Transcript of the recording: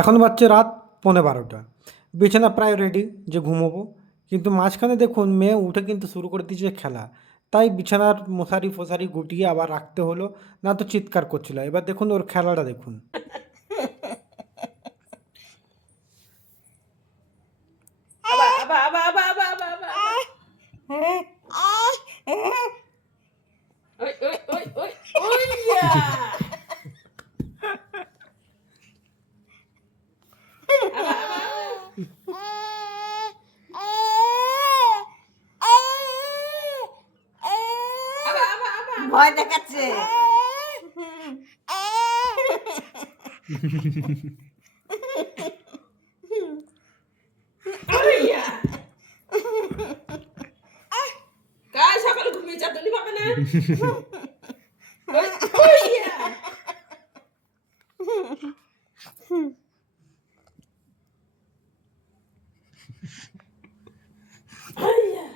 এখন বাজছে রাত 11:15। বিছানা প্রায় রেডি যে ঘুমোবো, কিন্তু মাঝখানে দেখুন মেয়ে উঠে কিন্তু শুরু করে দিয়েছে খেলা। তাই বিছানার মশারি ফশারি গুটিয়ে আবার রাখতে হলো, না তো চিৎকার করছিল। এবার দেখুন ওর খেলাটা দেখুন। আবা আবা আবা আবা আবা আবা আবা ওই ওই ওই ওই ওইয়া আবা আবা আবা আবা আবা ভয় দেখাচ্ছে। ওইয়া কাল সকালে ঘুমিয়ে চাতুনি পাবে না ওই ওইয়া ওইয়া